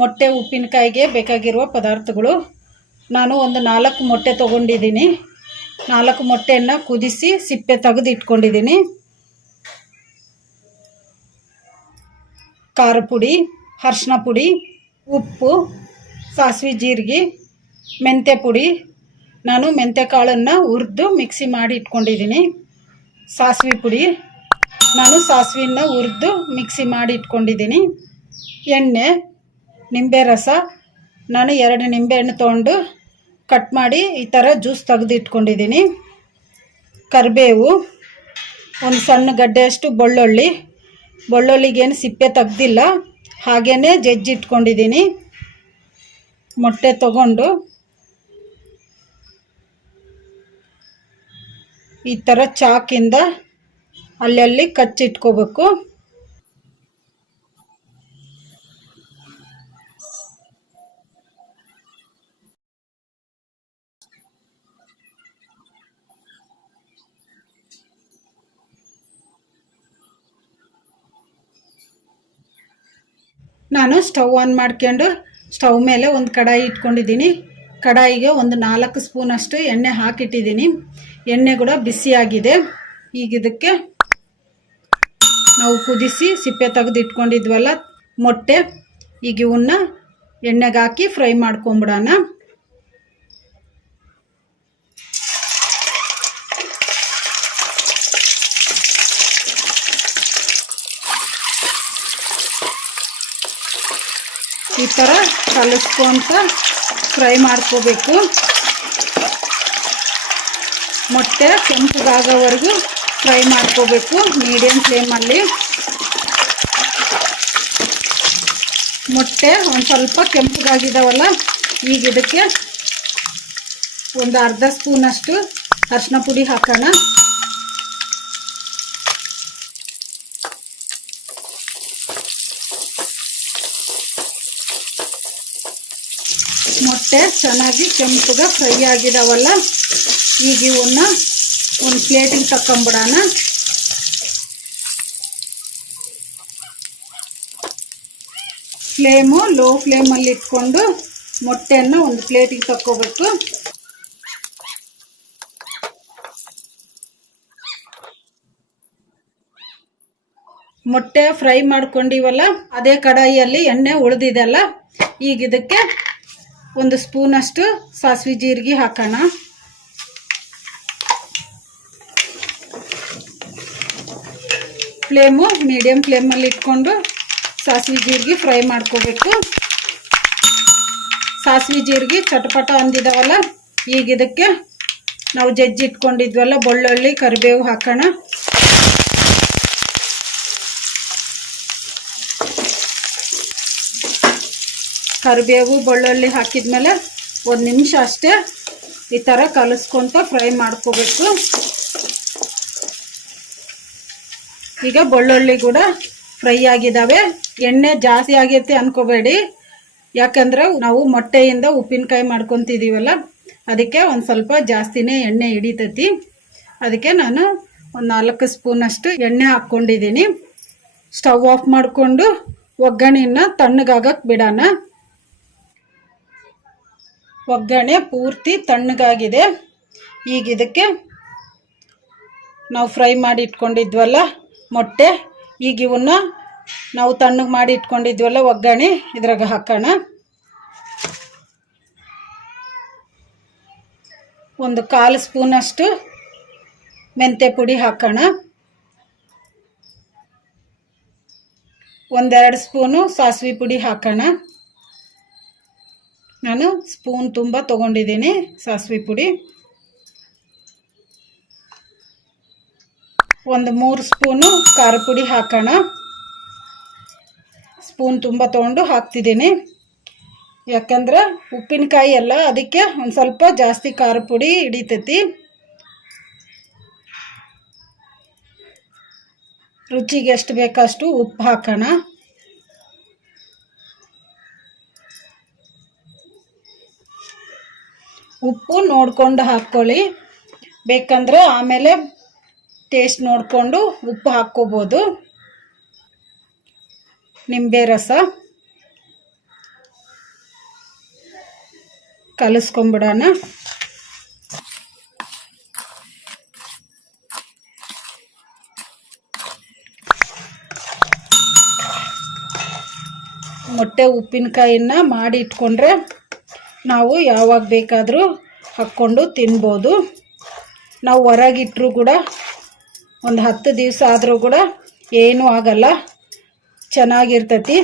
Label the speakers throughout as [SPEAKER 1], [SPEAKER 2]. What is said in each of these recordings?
[SPEAKER 1] ಮೊಟ್ಟೆ ಉಪ್ಪಿನಕಾಯಿಗೆ ಬೇಕಾಗಿರುವ ಪದಾರ್ಥಗಳು. ನಾನು ಒಂದು ನಾಲ್ಕು ಮೊಟ್ಟೆ ತಗೊಂಡಿದ್ದೀನಿ. ನಾಲ್ಕು ಮೊಟ್ಟೆಯನ್ನು ಕುದಿಸಿ ಸಿಪ್ಪೆ ತೆಗೆದು ಇಟ್ಕೊಂಡಿದ್ದೀನಿ. ಖಾರ ಪುಡಿ, ಅರ್ಶಿನ ಪುಡಿ, ಉಪ್ಪು, ಸಾಸಿವೆ ಜೀರಿಗೆ, ಮೆಂತ್ಯ ಪುಡಿ. ನಾನು ಮೆಂತ್ಯ ಕಾಳನ್ನು ಹುರಿದು ಮಿಕ್ಸಿ ಮಾಡಿ ಇಟ್ಕೊಂಡಿದ್ದೀನಿ. ಸಾಸಿವೆ ಪುಡಿ ನಾನು ಸಾಸಿವೆನ ಹುರಿದು ಮಿಕ್ಸಿ ಮಾಡಿ ಇಟ್ಕೊಂಡಿದ್ದೀನಿ. ಎಣ್ಣೆ, ನಿಂಬೆ ರಸ, ನಾನು ಎರಡು ನಿಂಬೆಹಣ್ಣು ತೊಗೊಂಡು ಕಟ್ ಮಾಡಿ ಈ ಥರ ಜ್ಯೂಸ್ ತೆಗೆದು ಇಟ್ಕೊಂಡಿದ್ದೀನಿ. ಕರಿಬೇವು, ಒಂದು ಸಣ್ಣ ಗಡ್ಡೆಯಷ್ಟು ಬೆಳ್ಳುಳ್ಳಿ. ಬೆಳ್ಳುಳ್ಳಿಗೇನು ಸಿಪ್ಪೆ ತೆಗ್ದಿಲ್ಲ ಹಾಗೇ ಜಜ್ಜಿಟ್ಕೊಂಡಿದ್ದೀನಿ ಮೊಟ್ಟೆ ತಗೊಂಡು ಈ ಥರ ಚಾಕಿಂದ ಅಲ್ಲಲ್ಲಿ ಕಚ್ಚಿಟ್ಕೋಬೇಕು ನಾನು ಸ್ಟವ್ ಆನ್ ಮಾಡ್ಕೊಂಡು ಸ್ಟವ್ ಮೇಲೆ ಒಂದು ಕಡಾಯಿ ಇಟ್ಕೊಂಡಿದ್ದೀನಿ. ಕಡಾಯಿಗೆ ಒಂದು ನಾಲ್ಕು ಸ್ಪೂನಷ್ಟು ಎಣ್ಣೆ ಹಾಕಿಟ್ಟಿದ್ದೀನಿ. ಎಣ್ಣೆ ಕೂಡ ಬಿಸಿಯಾಗಿದೆ. ಈಗ ಇದಕ್ಕೆ ನಾವು ಕುದಿಸಿ ಸಿಪ್ಪೆ ತೆಗೆದು ಇಟ್ಕೊಂಡಿದ್ವಲ್ಲ, ಮೊಟ್ಟೆ, ಈಗ ಇವನ್ನ ಎಣ್ಣೆಗೆ ಹಾಕಿ ಫ್ರೈ ಮಾಡ್ಕೊಂಬಿಡೋಣ. ಈ ಥರ ಕಲಿಸ್ಕೊಂತ ಫ್ರೈ ಮಾಡ್ಕೋಬೇಕು. ಮೊಟ್ಟೆ ಕೆಂಪಗಾಗೋವರೆಗೂ ಫ್ರೈ ಮಾಡ್ಕೋಬೇಕು. ಮೀಡಿಯಮ್ ಫ್ಲೇಮಲ್ಲಿ ಮೊಟ್ಟೆ ಒಂದು ಸ್ವಲ್ಪ ಕೆಂಪಗಾಗಿದ್ದಾವಲ್ಲ ಈಗ ಇದಕ್ಕೆ ಒಂದು ಅರ್ಧ ಸ್ಪೂನಷ್ಟು ಅರಿಶಿನ ಪುಡಿ ಹಾಕೋಣ. ಮೊಟ್ಟೆ ಚೆನ್ನಾಗಿ ಕೆಂಪಗ ಫ್ರೈ ಆಗಿದಾವಲ್ಲ, ಈಗ ಇವನ್ನ ಒಂದು ಪ್ಲೇಟಿಗೆ ತಕ್ಕೊಂಬಿಡೋಣ. ಫ್ಲೇಮು, ಲೋ ಫ್ಲೇಮಲ್ಲಿ ಇಟ್ಕೊಂಡು ಮೊಟ್ಟೆಯನ್ನು ಒಂದು ಪ್ಲೇಟಿಗೆ ತಕ್ಕೋಬೇಕು. ಮೊಟ್ಟೆ ಫ್ರೈ ಮಾಡ್ಕೊಂಡಿವಲ್ಲ, ಅದೇ ಕಡಾಯಿಯಲ್ಲಿ ಎಣ್ಣೆ ಉಳಿದಿದೆಲ್ಲ ಈಗ ಇದಕ್ಕೆ ಒಂದು ಸ್ಪೂನಷ್ಟು ಸಾಸಿವೆ ಜೀರಿಗೆ ಹಾಕೋಣ. ಫ್ಲೇಮು ಮೀಡಿಯಮ್ ಫ್ಲೇಮಲ್ಲಿ ಇಟ್ಕೊಂಡು ಸಾಸಿವೆ ಜೀರಿಗೆ ಫ್ರೈ ಮಾಡ್ಕೋಬೇಕು. ಸಾಸಿವೆ ಜೀರಿಗೆ ಚಟಪಟ ಅಂದಿದಾವಲ್ಲ ಈಗ ಇದಕ್ಕೆ ನಾವು ಜಜ್ಜಿ ಇಟ್ಕೊಂಡಿದ್ವಲ್ಲ, ಬೆಳ್ಳುಳ್ಳಿ, ಕರಿಬೇವು ಹಾಕೋಣ. ಕರಿಬೇವು, ಬೆಳ್ಳುಳ್ಳಿ ಹಾಕಿದ್ಮೇಲೆ ಒಂದು ನಿಮಿಷ ಅಷ್ಟೇ ಈ ಥರ ಕಲಿಸ್ಕೊತ ಫ್ರೈ ಮಾಡ್ಕೋಬೇಕು. ಈಗ ಬೆಳ್ಳುಳ್ಳಿ ಕೂಡ ಫ್ರೈ ಆಗಿದ್ದಾವೆ ಎಣ್ಣೆ ಜಾಸ್ತಿ ಆಗೈತೆ ಅನ್ಕೋಬೇಡಿ. ಯಾಕಂದ್ರೆ ನಾವು ಮೊಟ್ಟೆಯಿಂದ ಉಪ್ಪಿನಕಾಯಿ ಮಾಡ್ಕೊತಿದ್ದೀವಲ್ಲ ಅದಕ್ಕೆ ಒಂದು ಸ್ವಲ್ಪ ಜಾಸ್ತಿನೇ ಎಣ್ಣೆ ಹಿಡಿತೈತಿ. ಅದಕ್ಕೆ ನಾನು ಒಂದು ನಾಲ್ಕು ಸ್ಪೂನಷ್ಟು ಎಣ್ಣೆ ಹಾಕ್ಕೊಂಡಿದ್ದೀನಿ. ಸ್ಟವ್ ಆಫ್ ಮಾಡಿಕೊಂಡು ಒಗ್ಗರಣೆನ ತಣ್ಣಗಾಗಕ್ಕೆ ಬಿಡೋಣ. ಒಗ್ಗರಣೆ ಪೂರ್ತಿ ತಣ್ಣಗಾಗಿದೆ. ಈಗ ಇದಕ್ಕೆ ನಾವು ಫ್ರೈ ಮಾಡಿ ಇಟ್ಕೊಂಡಿದ್ವಲ್ಲ ಮೊಟ್ಟೆ ಈಗ ಇವನ್ನ ನಾವು ತಣ್ಣಗೆ ಮಾಡಿ ಇಟ್ಕೊಂಡಿದ್ವಲ್ಲ ಒಗ್ಗರಣೆ, ಇದ್ರಾಗ ಹಾಕೋಣ. ಒಂದು ಕಾಲು ಸ್ಪೂನಷ್ಟು ಮೆಂತ್ಯ ಪುಡಿ ಹಾಕೋಣ. ಒಂದೆರಡು ಸ್ಪೂನು ಸಾಸಿವೆ ಪುಡಿ ಹಾಕೋಣ. ನಾನು ಸ್ಪೂನ್ ತುಂಬ ತೊಗೊಂಡಿದ್ದೀನಿ ಸಾಸಿವೆ ಪುಡಿ. ಒಂದು ಮೂರು ಸ್ಪೂನು ಖಾರ ಪುಡಿ ಹಾಕೋಣ. ಸ್ಪೂನ್ ತುಂಬ ತೊಗೊಂಡು ಹಾಕ್ತಿದ್ದೀನಿ. ಯಾಕಂದ್ರೆ ಉಪ್ಪಿನಕಾಯಿ ಎಲ್ಲ ಅದಕ್ಕೆ ಒಂದು ಸ್ವಲ್ಪ ಜಾಸ್ತಿ ಖಾರ ಪುಡಿ ಹಿಡಿತೈತಿ. ರುಚಿಗೆ ಎಷ್ಟು ಬೇಕಷ್ಟು ಉಪ್ಪು ಹಾಕೋಣ. ಉಪ್ಪು ನೋಡ್ಕೊಂಡು ಹಾಕ್ಕೊಳ್ಳಿ. ಬೇಕಂದ್ರೆ ಆಮೇಲೆ ಟೇಸ್ಟ್ ನೋಡಿಕೊಂಡು ಉಪ್ಪು ಹಾಕ್ಕೋಬೋದು. ನಿಂಬೆ ರಸ. ಕಲಿಸ್ಕೊಂಬಿಡೋಣ. ಮೊಟ್ಟೆ ಉಪ್ಪಿನಕಾಯಿನ ಮಾಡಿ ಇಟ್ಕೊಂಡ್ರೆ ನಾವು ಯಾವಾಗ ಬೇಕಾದರೂ ಹಾಕ್ಕೊಂಡು ತಿನ್ಬೋದು. ನಾವು ಹೊರಗಿಟ್ಟರೂ ಕೂಡ ಒಂದು ಹತ್ತು ದಿವಸ ಆದರೂ ಕೂಡ ಏನೂ ಆಗಲ್ಲ. ಚೆನ್ನಾಗಿರ್ತತಿ.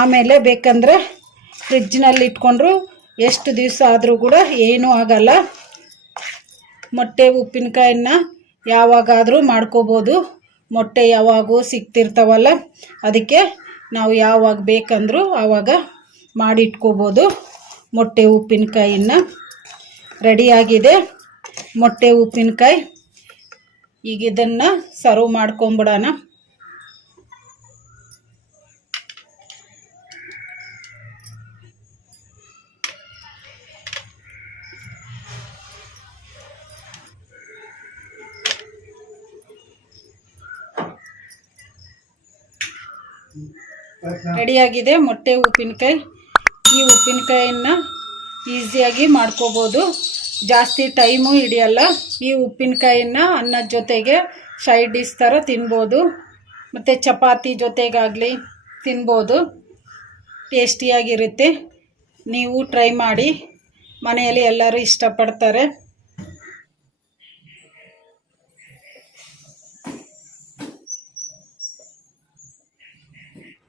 [SPEAKER 1] ಆಮೇಲೆ ಬೇಕಂದ್ರೆ ಫ್ರಿಜ್ನಲ್ಲಿ ಇಟ್ಕೊಂಡ್ರು ಎಷ್ಟು ದಿವಸ ಆದರೂ ಕೂಡ ಏನೂ ಆಗಲ್ಲ. ಮೊಟ್ಟೆ ಉಪ್ಪಿನಕಾಯನ್ನ ಯಾವಾಗಾದರೂ ಮಾಡ್ಕೋಬೋದು. ಮೊಟ್ಟೆ ಯಾವಾಗೂ ಸಿಗ್ತಿರ್ತಾವಲ್ಲ, ಅದಕ್ಕೆ ನಾವು ಯಾವಾಗ ಬೇಕಂದರೂ ಆವಾಗ ಮಾಡಿಟ್ಕೋಬೋದು. ಮೊಟ್ಟೆ, ಉಪ್ಪಿನಕಾಯಿನ ರೆಡಿಯಾಗಿದೆ. ಮೊಟ್ಟೆ, ಉಪ್ಪಿನಕಾಯಿ ಈಗ ಇದನ್ನ ಸರ್ವ್ ಮಾಡ್ಕೊಂಬಿಡೋಣ. ರೆಡಿಯಾಗಿದೆ ಮೊಟ್ಟೆ ಉಪ್ಪಿನಕಾಯಿ. ಈ ಉಪ್ಪಿನಕಾಯಿಯನ್ನು ಈಸಿಯಾಗಿ ಮಾಡ್ಕೋಬೋದು. ಜಾಸ್ತಿ ಟೈಮು ಹಿಡಿಯಲ್ಲ. ಈ ಉಪ್ಪಿನಕಾಯಿನ ಅನ್ನದ ಜೊತೆಗೆ ಸೈಡ್ ಡಿಸ್ ಥರ ತಿನ್ಬೋದು. ಮತ್ತು ಚಪಾತಿ ಜೊತೆಗಾಗಲಿ ತಿನ್ಬೋದು. ಟೇಸ್ಟಿಯಾಗಿರುತ್ತೆ ನೀವು ಟ್ರೈ ಮಾಡಿ. ಮನೆಯಲ್ಲಿ ಎಲ್ಲರೂ ಇಷ್ಟಪಡ್ತಾರೆ.